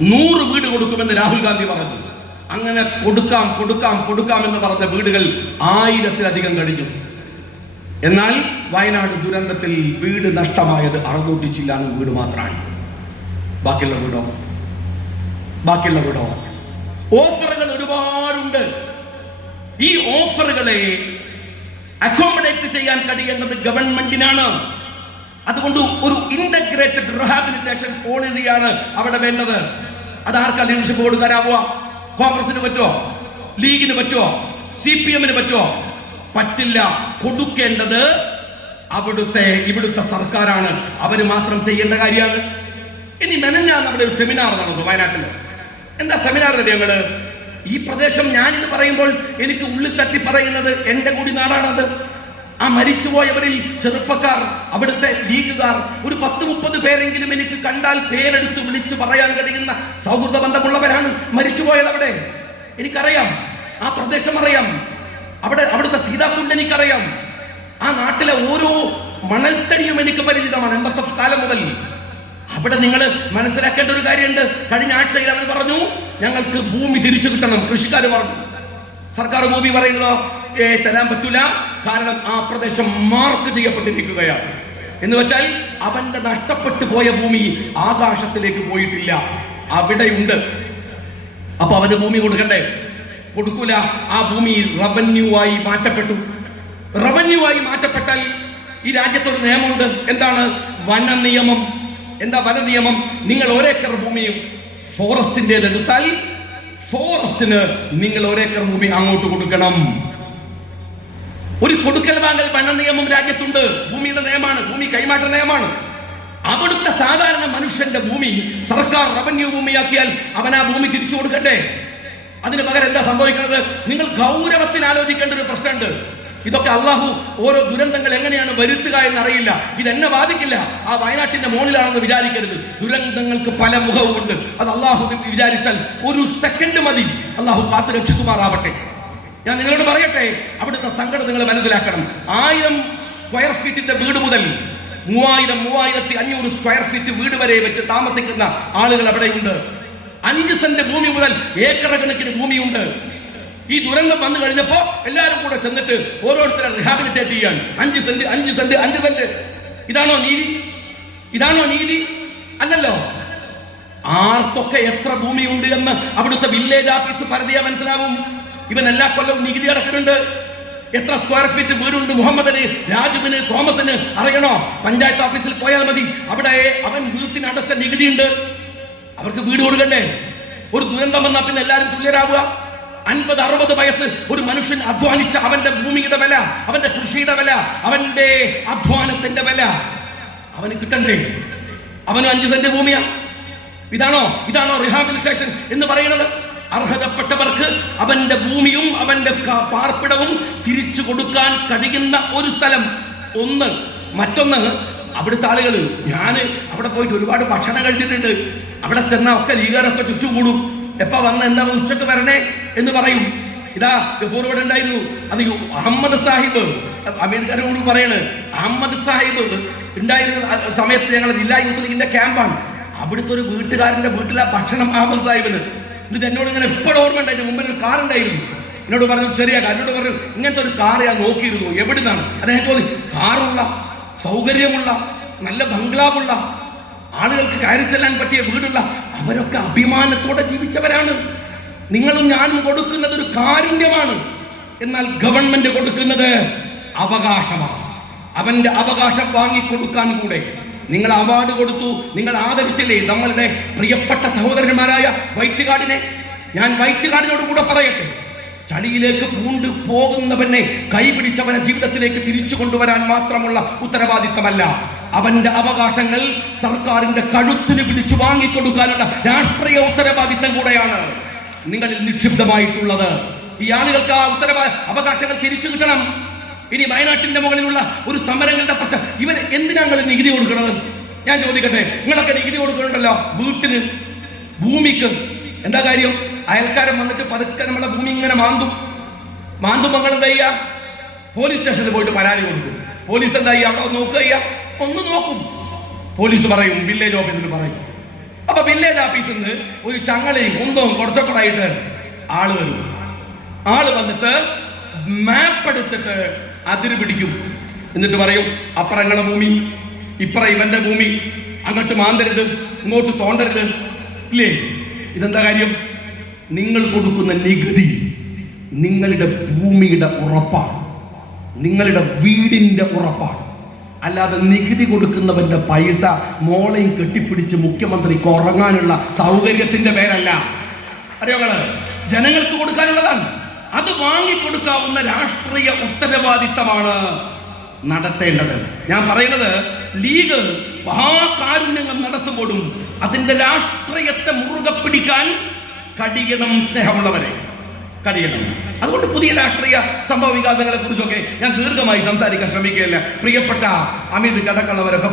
100 വീട് കൊടുക്കുമെന്ന് രാഹുൽ ഗാന്ധി പറഞ്ഞു. അങ്ങനെ കൊടുക്കാം കൊടുക്കാം കൊടുക്കാം എന്ന് പറഞ്ഞ വീടുകൾ 1000-ത്തിലധികം കഴിഞ്ഞു. എന്നാൽ വയനാട് ദുരന്തത്തിൽ വീട് നഷ്ടമായത് 600 ചില്ലാനും വീട് മാത്രമാണ്. ബാക്കിയുള്ള വീടോ ഓഫറുകൾ ഒരുപാടുണ്ട്. ഈ ഓഫറുകളെ അക്കോമഡേറ്റ് ചെയ്യാൻ കഴിയേണ്ടത് ഗവൺമെന്റിനാണ്. അതുകൊണ്ട് ഒരു ഇന്റഗ്രേറ്റഡ് റിഹാബിലിറ്റേഷൻ പോളിസിയാണ് അവിടെ വേണ്ടത്. അതാർക്കാ ലീഡർഷിപ്പ് കൊടുക്കാനാവുക? കോൺഗ്രസിന് പറ്റുമോ? ലീഗിന് പറ്റുമോ? CPM-ന് പറ്റുമോ? പറ്റില്ല. കൊടുക്കേണ്ടത് ഇവിടുത്തെ സർക്കാരാണ്. അവര് മാത്രം ചെയ്യേണ്ട കാര്യമാണ്. ഇനി മെനഞ്ഞാന്ന് അവിടെ ഒരു സെമിനാർ നടന്നു വയനാട്ടിൽ. എന്താ സെമിനാർ ഞങ്ങള്? ഈ പ്രദേശം ഞാനിത് പറയുമ്പോൾ എനിക്ക് ഉള്ളിൽ തട്ടി പറയുന്നത് എന്റെ കൂടി നാടാണത്. ആ മരിച്ചുപോയവരിൽ ചെറുപ്പക്കാർ, അവിടുത്തെ ലീഗുകാർ ഒരു 10-30 പേരെങ്കിലും എനിക്ക് കണ്ടാൽ പേരെടുത്ത് വിളിച്ച് പറയാൻ കഴിയുന്ന സൗഹൃദ ബന്ധമുള്ളവരാണ് മരിച്ചുപോയത്. അവിടെ എനിക്കറിയാം, ആ പ്രദേശം അറിയാം, അവിടുത്തെ സീതാക്കുണ്ട് എനിക്കറിയാം, ആ നാട്ടിലെ ഓരോ മണൽത്തടിയും എനിക്ക് പരിചിതമാണ് MSF കാലം മുതൽ. അവിടെ നിങ്ങൾ മനസ്സിലാക്കേണ്ട ഒരു കാര്യമുണ്ട്. കഴിഞ്ഞ ആഴ്ചയിൽ അവർ പറഞ്ഞു ഞങ്ങൾക്ക് ഭൂമി തിരിച്ചു കിട്ടണം. കൃഷിക്കാർ പറഞ്ഞു. സർക്കാർ ഭൂമി പറയുന്നതോ തരാൻ പറ്റൂല, കാരണം ആ പ്രദേശം മാർക്ക് ചെയ്യപ്പെട്ടിരിക്കുകയാണ്. എന്ന് വെച്ചാൽ അവന്റെ നഷ്ടപ്പെട്ടു പോയ ഭൂമി ആകാശത്തിലേക്ക് പോയിട്ടില്ല, അവിടെയുണ്ട്. അപ്പൊ അവന്റെ ഭൂമി കൊടുക്കണ്ടേ? കൊടുക്കൂല. ആ ഭൂമി റവന്യൂ ആയി മാറ്റപ്പെട്ടു. റവന്യൂ ആയി മാറ്റപ്പെട്ടാൽ ഈ രാജ്യത്തൊരു നിയമമുണ്ട്. എന്താണ്? വന നിയമം. എന്താ വന നിയമം? നിങ്ങൾ 1 ഏക്കർ ഭൂമിയും ഫോറസ്റ്റിന്റെ എടുത്താൽ ഫോറസ്റ്റിന് നിങ്ങൾ 1 ഏക്കർ ഭൂമി അങ്ങോട്ട് കൊടുക്കണം. ഒരു കൊടുക്കൽ വാങ്ങൽ വന നിയമം രാജ്യത്തുണ്ട്. ഭൂമിയുടെ നിയമമാണ്, ഭൂമി കൈമാറ്റ നിയമമാണ്. അവിടുത്തെ സാധാരണ മനുഷ്യന്റെ ഭൂമി സർക്കാർ റവന്യൂ ഭൂമിയാക്കിയാൽ അവൻ ആ ഭൂമി തിരിച്ചു കൊടുക്കട്ടെ. അതിന് പകരം എന്താ സംഭവിക്കുന്നത്? നിങ്ങൾ ഗൗരവത്തിൽ ആലോചിക്കേണ്ട ഒരു പ്രശ്നമുണ്ട്. ഇതൊക്കെ അള്ളാഹു ഓരോ ദുരന്തങ്ങൾ എങ്ങനെയാണ് വരുത്തുക എന്നറിയില്ല. ഇതെന്നെ ബാധിക്കില്ല, ആ വയനാട്ടിന്റെ മോണിലാണെന്ന് വിചാരിക്കരുത്. ദുരന്തങ്ങൾക്ക് പല മുഖവുമുണ്ട്. അത് അള്ളാഹു വിചാരിച്ചാൽ 1 സെക്കൻഡ് മതി. അള്ളാഹു കാത്തു രക്ഷിക്കുമാറാവട്ടെ. ഞാൻ നിങ്ങളോട് പറയട്ടെ, അവിടുത്തെ സങ്കടം നിങ്ങൾ മനസ്സിലാക്കണം. 1000 സ്ക്വയർ ഫീറ്റിന്റെ വീട് മുതൽ 3500 സ്ക്വയർ ഫീറ്റ് വീട് വരെ വെച്ച് താമസിക്കുന്ന ആളുകൾ അവിടെയുണ്ട്. 5 സെന്റ് ഭൂമി മുതൽ ഏക്കർ കണക്കിന് ഭൂമിയുണ്ട്. ഈ ദുരന്തം വന്നു കഴിഞ്ഞപ്പോ എല്ലാവരും കൂടെ ചെന്നിട്ട് ഓരോരുത്തരെ റിഹാബിലിറ്റേറ്റ് ചെയ്യാൻ 5 സെന്റ്. ഇതാണോ നീതി? അല്ലല്ലോ. ആർക്കൊക്കെ എത്ര ഭൂമിയുണ്ട് എന്ന് അവിടുത്തെ വില്ലേജ് ഓഫീസ് പരതിയാ മനസ്സിലാവും. ഇവൻ എല്ലാ കൊല്ലവും നികുതി അടക്കുന്നുണ്ട്. എത്ര സ്ക്വയർ ഫീറ്റ് വീടുണ്ട് മുഹമ്മദിന്, രാജുവിന്, തോമസിന് അറിയണോ? പഞ്ചായത്ത് ഓഫീസിൽ പോയാൽ മതി. അവിടെ അവൻ വീട്ടിന് അടച്ച നികുതി ഉണ്ട്. അവർക്ക് വീട് കൊടുക്കണ്ടേ? ഒരു ദുരന്തം വന്നാൽ പിന്നെ എല്ലാവരും തുല്യരാവുക? 50-60 വയസ്സ് ഒരു മനുഷ്യൻ അധ്വാനിച്ച അവന്റെ ഭൂമിയുടെ വില, അവന്റെ കൃഷിയുടെ വില, അവന്റെ അധ്വാനത്തിന്റെ വില അവന് കിട്ടണ്ടേ? അവന് 5 സെന്റ് ഭൂമിയാ. ഇതാണോ റിഹാബിലിറ്റേഷൻ എന്ന് പറയുന്നത്? അർഹതപ്പെട്ടവർക്ക് അവന്റെ ഭൂമിയും അവന്റെ പാർപ്പിടവും തിരിച്ചു കൊടുക്കാൻ കഴിയുന്ന ഒരു സ്ഥലം. ഒന്ന്. മറ്റൊന്ന്, അവിടുത്തെ ആളുകൾ, ഞാൻ അവിടെ പോയിട്ട് ഒരുപാട് ഭക്ഷണം കഴിച്ചിട്ടുണ്ട്. അവിടെ ചെന്ന ഒക്കെ ലീഗാരൊക്കെ ചുറ്റും കൂടും. എപ്പ വന്ന എന്താ ഉച്ചക്ക് വരണേ എന്ന് പറയും. ഇതാ ഇവിടെ ഉണ്ടായിരുന്നു. അത് അഹമ്മദ് സാഹിബ്, അമീർക്കാരോട് പറയണ്, അഹമ്മദ് സാഹിബ് ഉണ്ടായിരുന്ന സമയത്ത് ഞങ്ങൾ ജില്ലാ യൂത്ത് ലീഗിന്റെ ക്യാമ്പാണ്. അവിടുത്തെ ഒരു വീട്ടുകാരന്റെ വീട്ടിലെ ഭക്ഷണം അഹമ്മദ് സാഹിബിന്. എന്നിട്ട് എന്നോട് ഇങ്ങനെ എപ്പോഴും ഓർമ്മ ഉണ്ട്. അതിന്റെ മുമ്പിൽ ഒരു കാർ ഉണ്ടായിരുന്നു. എന്നോട് പറഞ്ഞു ശരിയാ, എന്നോട് പറഞ്ഞു ഇങ്ങനത്തെ ഒരു കാർ ഞാൻ നോക്കിയിരുന്നു, എവിടുന്നാണ്? അദ്ദേഹം ചോദിച്ചു, കാറുള്ള, സൗകര്യമുള്ള, നല്ല ബംഗ്ലാവുള്ള, ആളുകൾക്ക് കയറി ചെല്ലാൻ പറ്റിയ വീടുള്ള, അവരൊക്കെ അഭിമാനത്തോടെ ജീവിച്ചവരാണ്. നിങ്ങളും ഞാനും കൊടുക്കുന്നത് ഒരു കാരുണ്യമാണ്. എന്നാൽ ഗവൺമെന്റ് കൊടുക്കുന്നത് അവകാശമാണ്. അവന്റെ അവകാശം വാങ്ങിക്കൊടുക്കാൻ കൂടെ നിങ്ങൾ അവാർഡ് കൊടുത്തു, നിങ്ങൾ ആദരിച്ചില്ലേ നമ്മളുടെ പ്രിയപ്പെട്ട സഹോദരന്മാരായ വൈറ്റ് ഗാർഡിനെ? ഞാൻ വൈറ്റ് ഗാർഡിനോട് കൂടെ പറയട്ടെ, ചളിയിലേക്ക് പൂണ്ട് പോകുന്നവനെ കൈപിടിച്ചവനെ ജീവിതത്തിലേക്ക് തിരിച്ചു കൊണ്ടുവരാൻ മാത്രമുള്ള ഉത്തരവാദിത്തമല്ല, അവന്റെ അവകാശങ്ങൾ സർക്കാരിന്റെ കഴുത്തിന് പിടിച്ചു വാങ്ങിക്കൊടുക്കാനുള്ള രാഷ്ട്രീയ ഉത്തരവാദിത്തം കൂടെയാണ് നിങ്ങളിൽ നിക്ഷിപ്തമായിട്ടുള്ളത്. ഈ ആളുകൾക്ക് ആ അവകാശങ്ങൾ തിരിച്ചു കിട്ടണം. ഇനി വയനാട്ടിന്റെ മുകളിലുള്ള ഒരു സമരങ്ങളുടെ പ്രശ്നം, ഇവർ എന്തിനാണ് നികുതി കൊടുക്കുന്നത്? ഞാൻ ചോദിക്കട്ടെ, നിങ്ങളൊക്കെ നികുതി കൊടുക്കുന്നുണ്ടല്ലോ വീട്ടിന്, ഭൂമിക്ക്. എന്താ കാര്യം? അയൽക്കാരൻ വന്നിട്ട് പതുക്കെ നമ്മളെ ഭൂമി ഇങ്ങനെ മാന്തും. മങ്ങൾ എന്താ ചെയ്യുക? പോലീസ് സ്റ്റേഷനിൽ പോയിട്ട് പരാതി കൊടുക്കും. പോലീസ് എന്താ ചെയ്യുക? അവിടെ നോക്കുക, ഒന്ന് നോക്കും. പോലീസ് പറയും, വില്ലേജ് ഓഫീസിൽ പറയും, അപ്പൊ വില്ലേജ് ഓഫീസിൽ നിന്ന് ഒരു ചങ്ങളയും കുന്തവും കുറച്ചൊക്കെ ആയിട്ട് ആള് വരും. ആള് വന്നിട്ട് മാപ്പ് എടുത്തിട്ട് അതിര് പിടിക്കും. എന്നിട്ട് പറയും, അപ്പുറങ്ങളെ ഭൂമി, ഇപ്പറ ഇവന്റെ ഭൂമി, അങ്ങോട്ട് മാന്തരുത്, ഇങ്ങോട്ട് തോണ്ടരുത്. ഇല്ലേ? ഇതെന്താ കാര്യം? നിങ്ങൾ കൊടുക്കുന്ന നികുതി നിങ്ങളുടെ ഭൂമിയുടെ ഉറപ്പാണ്, നിങ്ങളുടെ വീടിന്റെ ഉറപ്പാണ്. അല്ലാതെ നികുതി കൊടുക്കുന്നവന്റെ പൈസ മോളെയും കെട്ടിപ്പിടിച്ച് മുഖ്യമന്ത്രിക്ക് ഉറങ്ങാനുള്ള സൗകര്യത്തിന്റെ പേരല്ല. അറിയോങ്ങള്, ജനങ്ങൾക്ക് കൊടുക്കാനുള്ളതാണ്. അത് വാങ്ങിക്കൊടുക്കാവുന്ന രാഷ്ട്രീയ ഉത്തരവാദിത്തമാണ് നടത്തേണ്ടത്. ഞാൻ പറയുന്നത്, ലീഗ് മഹാകാരുണ്യങ്ങൾ നടത്തുമ്പോഴും അതിന്റെ രാഷ്ട്രീയത്തെ മുറുകെ പിടിക്കാൻ കഴിയണം. സ്നേഹമുള്ളവരെ, കഴിയണം. അതുകൊണ്ട് പുതിയ രാഷ്ട്രീയ സംഭവ വികാസങ്ങളെ കുറിച്ചൊക്കെ ഞാൻ ദീർഘമായി സംസാരിക്കാൻ ശ്രമിക്കുകയല്ല. പ്രിയപ്പെട്ട അമിത് കടക്കളവരൊക്കെ